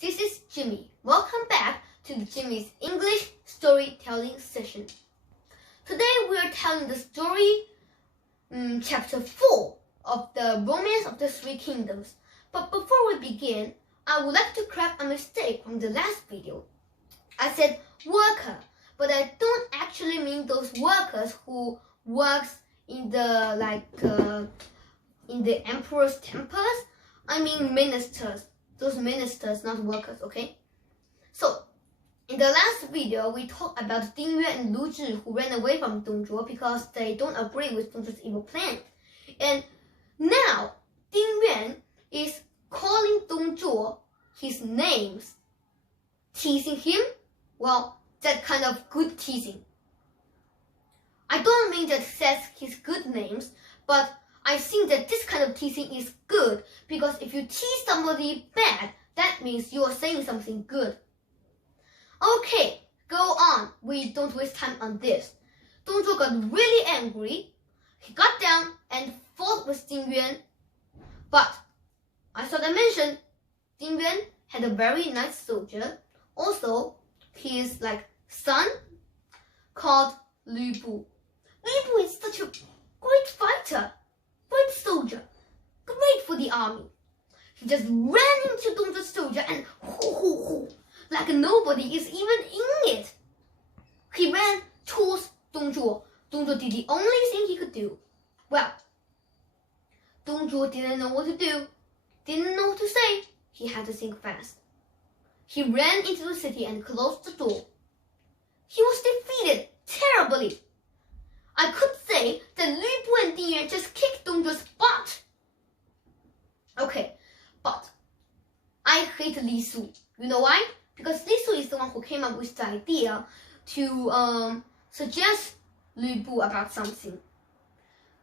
this is Jimmy. Welcome back to Jimmy's English storytelling session. Today we are telling the story, chapter 4 of the Romance of the Three Kingdoms. But before we begin, I would like to correct a mistake from the last video. I said worker, but I don't actually mean those workers who works in the in the emperor's temples. I mean ministers. Those ministers, not workers, okay? So, in the last video, we talked about Ding Yue and Lu Zhi who ran away from Dong Zhuo because they don't agree with Dong Zhuo's evil plan. And now, Ding Yue is calling Dong Zhuo his names. Teasing him? Well, that kind of good teasing. I don't mean that says his good names, but I think that this kind of teasing is good because if you tease somebody bad, that means you are saying something good. Okay, go on. We don't waste time on this. Dong Zhuo got really angry. He got down and fought with Ding Yue. But, I thought I mentioned, Ding Yue had a very nice soldier. Also, his son called Lu Bu. Lu Bu is such a great fighter. Great soldier, great for the army. He just ran into Dong Zhuo's soldier and like nobody is even in it. He ran towards Dong Zhuo. Dong Zhuo did the only thing he could do. Well, Dong Zhuo didn't know what to do, didn't know what to say. He had to think fast. He ran into the city and closed the door. He was defeated terribly. I could say that Lu Bu and Ding Yue just kicked Dong Zhuo's butt. Okay, but I hate Li Su. You know why? Because Li Su is the one who came up with the idea to suggest Lu Bu about something.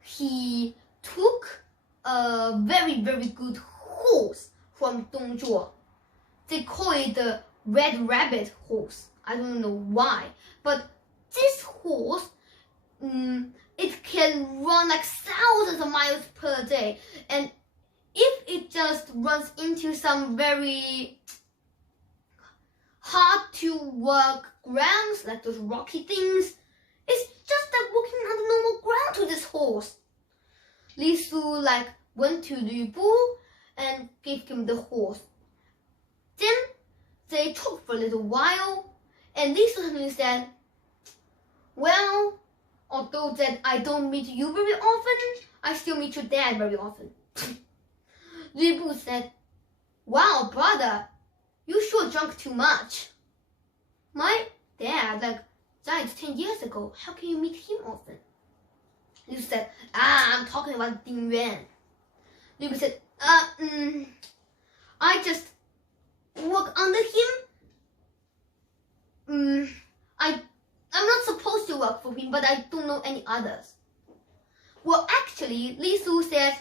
He took a very, very good horse from Dong Zhuo. They call it the Red Rabbit horse. I don't know why, but this horse it can run like thousands of miles per day, and if it just runs into some very hard to work grounds, like those rocky things, it's just like walking on the normal ground to this horse. Li Su went to Lu Bu and gave him the horse. Then they talked for a little while, and Li Su suddenly said, well, although that I don't meet you very often, I still meet your dad very often. Lu Bu said, wow, brother, you sure drunk too much. My dad died 10 years ago. How can you meet him often? Lu said, I'm talking about Ding Yue. Lu Bu said, I just work under him. I'm not supposed to work for him, but I don't know any others. Well, actually, Li Su says,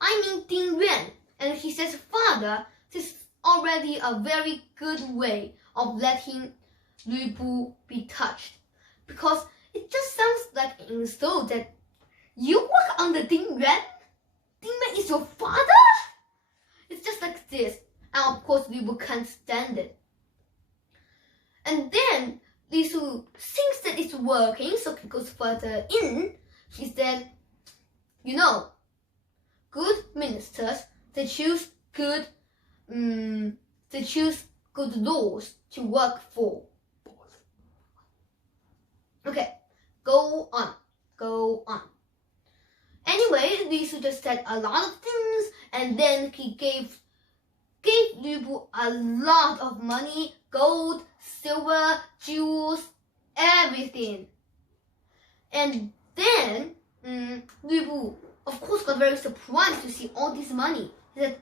I mean Ding Yue. And he says, father, this is already a very good way of letting Lu Bu be touched. Because it just sounds like an insult that you work under Ding Yue? Ding Yue is your father? It's just like this. And of course, Lu Bu can't stand it. And then Li Su thinks that it's working, so he goes further in. He said, you know, good ministers, they choose good laws to work for. Okay, go on. Anyway, Li Su just said a lot of things, and then he gave Lu Bu a lot of money, gold, silver, jewels, everything. And then Lu Bu, of course, got very surprised to see all this money. He said,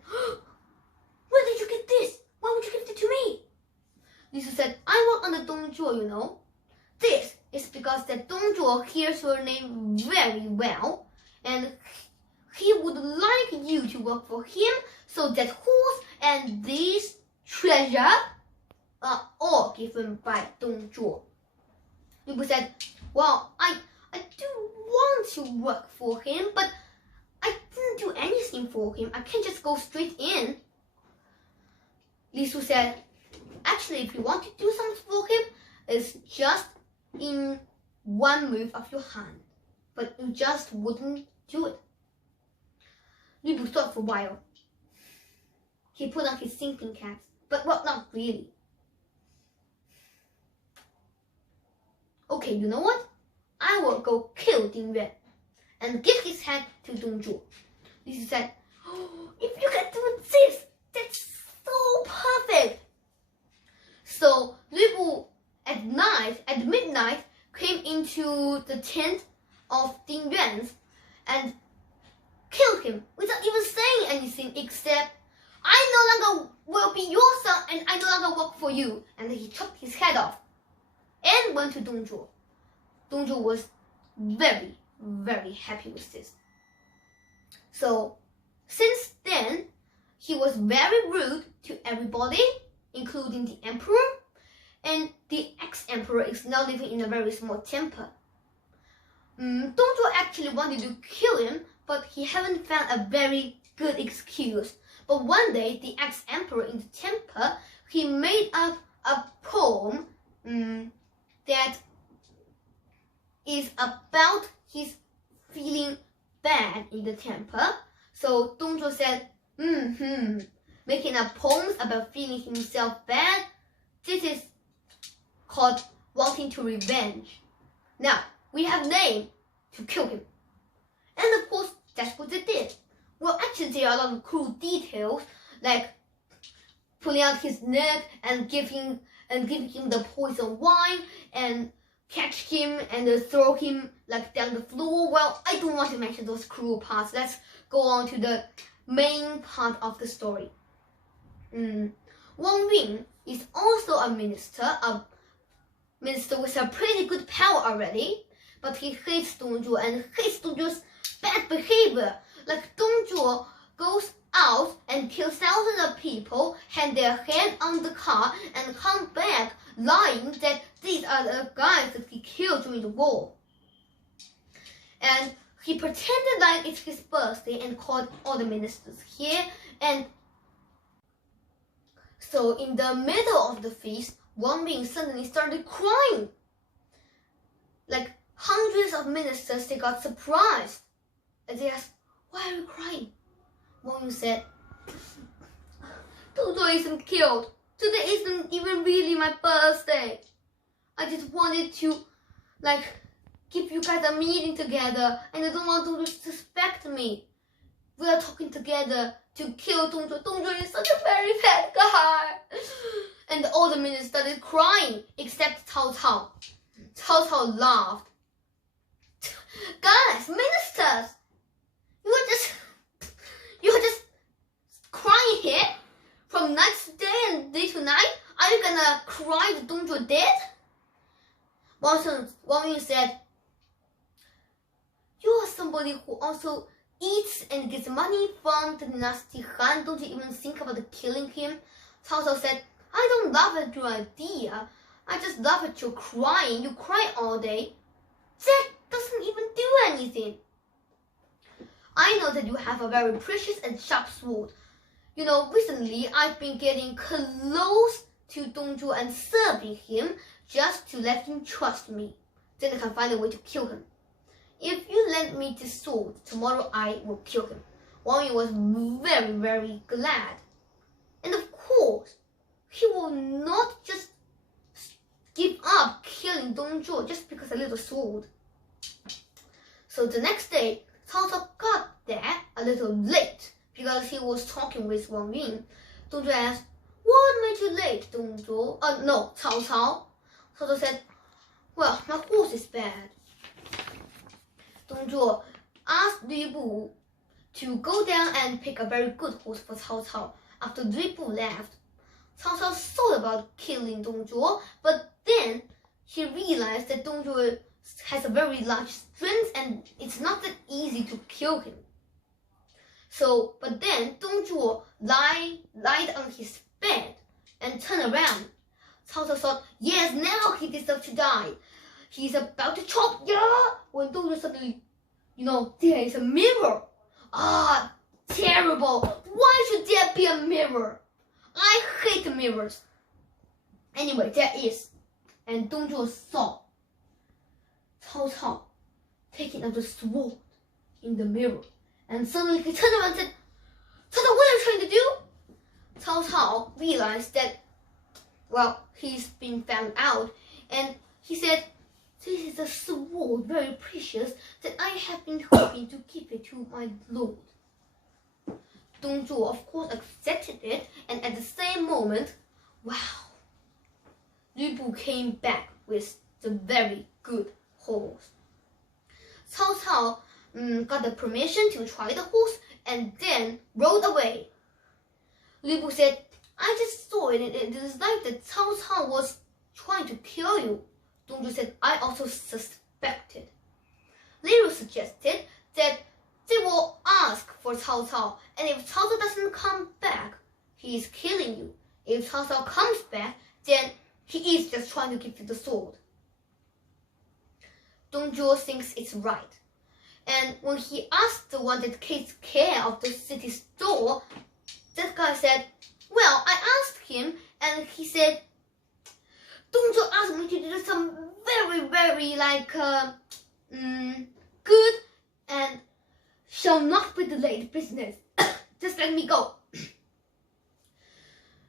where did you get this? Why would you give it to me? Li Su said, I work under Dong Zhuo, you know. This is because that Dong Zhuo hears your name very well, and he would like you to work for him, so that horse and this treasure are all given by Dong Zhuo. Lu Bu said, well, I do want to work for him, but I didn't do anything for him. I can't just go straight in. Li Su said, Actually, if you want to do something for him, it's just in one move of your hand. But you just wouldn't do it. Lu Bu thought for a while. He put on his thinking caps, but well, not really. Okay, you know what? I will go kill Ding Yuan and give his head to Dong Zhuo. Lu Bu said, oh, if you can do this, that's so perfect. So Lu Bu at midnight, came into the tent of Ding Yuan's and killed him without even saying anything except, I no longer will be your son and I no longer work for you. And he chopped his head off and went to Dong Zhuo. Dong Zhuo was very, very happy with this. So since then, he was very rude to everybody, including the emperor, and the ex-emperor is now living in a very small temple. Dong Zhuo actually wanted to kill him, but he haven't found a very good excuse. But one day, the ex-emperor in the temple, he made up a poem that is about his feeling bad in the temple. So Dong Zhuo said, making up poems about feeling himself bad, this is called wanting to revenge. Now, we have name to kill him. And of course, that's what they did. Well, actually, there are a lot of cool details, like pulling out his neck and giving him the poison wine and catch him and throw him like down the floor. Well, I don't want to mention those cruel parts. Let's go on to the main part of the story. Wang Yun is also a minister with a pretty good power already, but he hates Dong Zhuo and hates Dong Zhuo's bad behavior. Like Dong Zhuo goes out and kills thousands of people, hang their head on the car, and come back lying that these are the guys that he killed during the war. And he pretended like it's his birthday and called all the ministers here. And so in the middle of the feast, Wang Yun suddenly started crying. Like hundreds of ministers, they got surprised. And they asked, why are you crying? Wang Yun said, Dong Zhuo isn't killed. Today isn't even really my birthday. I just wanted to, give you guys a meeting together, and I don't want to suspect me. We are talking together to kill Dong Zhuo. Dong Zhuo is such a very bad guy. And all the ministers started crying, except Cao Cao. Cao Cao laughed. Guys, ministers, you're just crying here from night to day and day to night. Are you gonna cry that Dong Zhuo dead? Wang Yun said, you are somebody who also eats and gets money from the dynasty Han. Don't you even think about killing him? Cao Cao said, I don't laugh at your idea. I just laugh at your crying. You cry all day. That doesn't even do anything. I know that you have a very precious and sharp sword. You know, recently I've been getting close to Dong Zhuo and serving him just to let him trust me. Then I can find a way to kill him. If you lend me this sword, tomorrow I will kill him. Wang Yun was very, very glad. And of course, he will not just give up killing Dong Zhuo just because a little sword. So the next day, Cao Cao got there a little late because he was talking with Wang Yun. Dong Zhuo asked, what made you late, Dong Zhuo? No, Cao Cao. Cao Cao said, well, my horse is bad. Dong Zhuo asked Lu Bu to go down and pick a very good horse for Cao Cao. After Lu Bu left, Cao Cao thought about killing Dong Zhuo, but then he realized that Dong Zhuo has a very large strength and it's not that easy to kill him. But then Dong Zhuo lied on his bed and turned around. Cao Cao thought, yes, now he deserves to die. He's about to chop, when Dong Zhuo suddenly, there is a mirror. Ah, terrible. Why should there be a mirror? I hate mirrors. Anyway, there is. And Dong Zhuo saw Cao Cao taking up the sword in the mirror. And suddenly he turned around and said, Cao Cao, what are you trying to do? Cao Cao realized that, well, he's been found out. And he said, this is a sword, very precious, that I have been hoping to give it to my lord. Dong Zhuo, of course, accepted it, and at the same moment, wow, Lü Bu came back with the very good horse. Cao Cao got the permission to try the horse and then rode away. Lü Bu said, I just saw it, it is like that Cao Cao was trying to kill you. Dong Zhuo said, I also suspected. Liu suggested that they will ask for Cao Cao, and if Cao Cao doesn't come back, he is killing you. If Cao Cao comes back, then he is just trying to give you the sword. Dong Zhuo thinks it's right. And when he asked the one that takes care of the city store, that guy said, well, I asked him, and he said, Dong Zhuo asked me to do some very, very good and shall not be delayed business. Just let me go.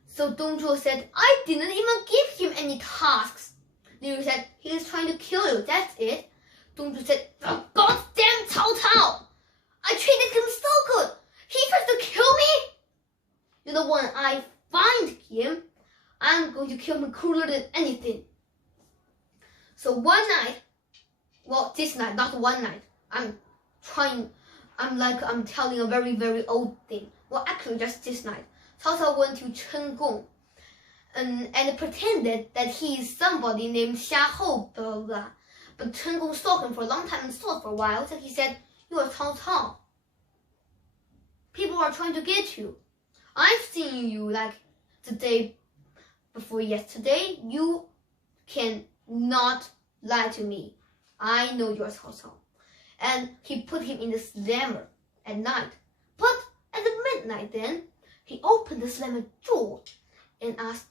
So Dong Zhuo said, I didn't even give him any tasks. Liu said, he is trying to kill you, that's it. Dong Zhuo said, oh, goddamn Cao Cao! I treated him so good. He tries to kill me? You know, when I find him, I'm going to kill him cooler than anything. So one night, well, this night, not one night, I'm telling a very, very old thing. Well, actually, just this night. Cao Cao went to Chen Gong and pretended that he is somebody named Xia Hou, blah, blah, blah. But Chen Gong saw him for a long time and saw it for a while, so he said, you are Cao Cao. People are trying to get you. I've seen you like the day before yesterday. You can not lie to me. I know you're Cao Cao. And he put him in the slammer at night. But at the midnight then, he opened the slammer door and asked,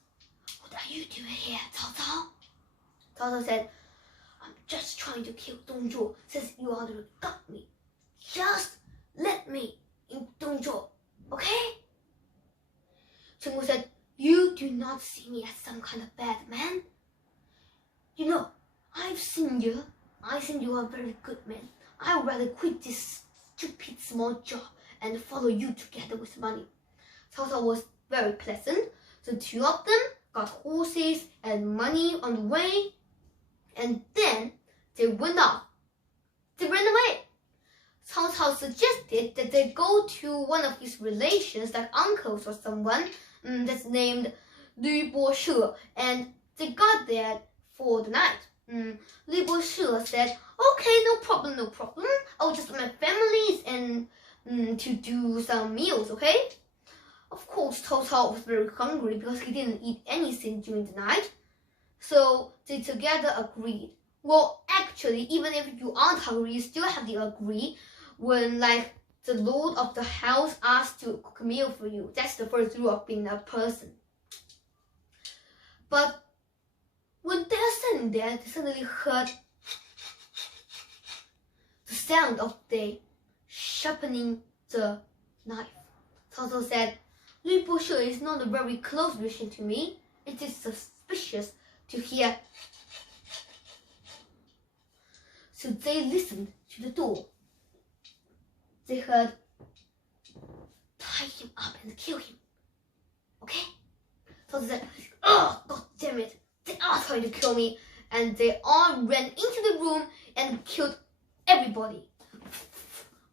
what are you doing here, Cao Cao? Cao Cao said, I'm just trying to kill Dong Zhuo since you already got me. Just let me in Dong Zhuo, okay? Chen Gong said, you do not see me as some kind of bad man. You know, I've seen you. I think you are a very good man. I would rather quit this stupid small job and follow you together with money. Cao Cao was very pleasant. The two of them got horses and money on the way, and then they went off. They ran away. Cao Cao suggested that they go to one of his relations, like uncles or someone, that's named Lü Bo, and they got there for the night. Lü Bo said, okay, no problem. I'll just my families and to do some meals, okay? Of course, Cao Cao was very hungry because he didn't eat anything during the night. So they together agreed. Well, actually, even if you aren't hungry, you still have to agree when like the lord of the house asks to cook a meal for you. That's the first rule of being a person. But when they're sitting there, they suddenly heard the sound of they sharpening the knife. Cao Cao said, Lü Bu is not a very close relation to me. It is suspicious to hear. So they listened to the door. They heard, tie him up and kill him. Okay? So they said, oh, god damn it. They are trying to kill me. And they all ran into the room and killed everybody.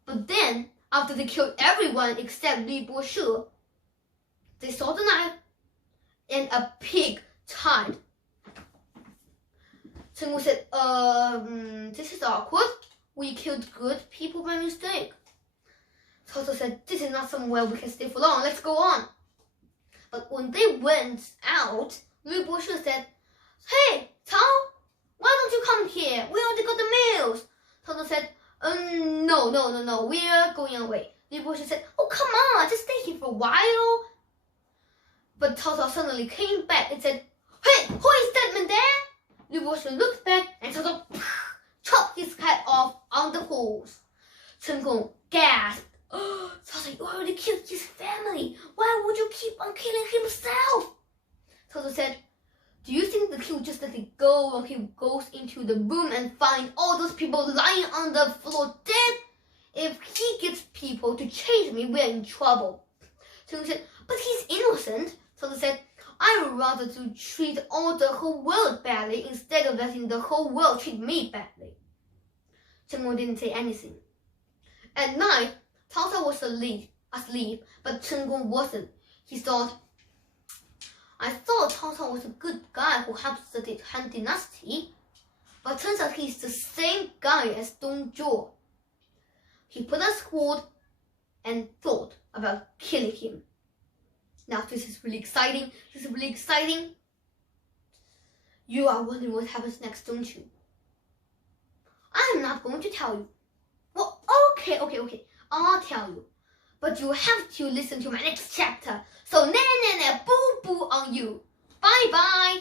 But then, after they killed everyone except Lü Bu, they saw the knife and a pig tied. Chen Gong said, this is awkward. We killed good people by mistake. Cao Cao said, this is not somewhere we can stay for long. Let's go on. But when they went out, Lü Bu said, hey, Cao, why don't you come here? We already got the meals. Cao Cao said, no, we're going away. Lü Bu said, oh, come on, just stay here for a while. But Cao Cao suddenly came back and said, Hey, who is that man there? Liu Bo looked back and Cao Cao chopped his head off on the horse. Chen Gong gasped. Cao Cao, you already killed his family. Why would you keep on killing himself? Cao Cao said, do you think that he will just let it go when he goes into the room and find all those people lying on the floor dead? If he gets people to chase me, we're in trouble. Chen Gong said, but he's innocent. Cao Cao said, I would rather to treat all the whole world badly instead of letting the whole world treat me badly. Chen Gong didn't say anything. At night, Cao Cao was asleep, but Chen Gong wasn't. He thought, I thought Cao Cao was a good guy who helped the Han Dynasty, but turns out he's the same guy as Dong Zhuo. He put on sword and thought about killing him. Now this is really exciting. You are wondering what happens next, don't you? I'm not going to tell you. Well, okay. I'll tell you. But you have to listen to my next chapter. So, boo boo on you. Bye bye.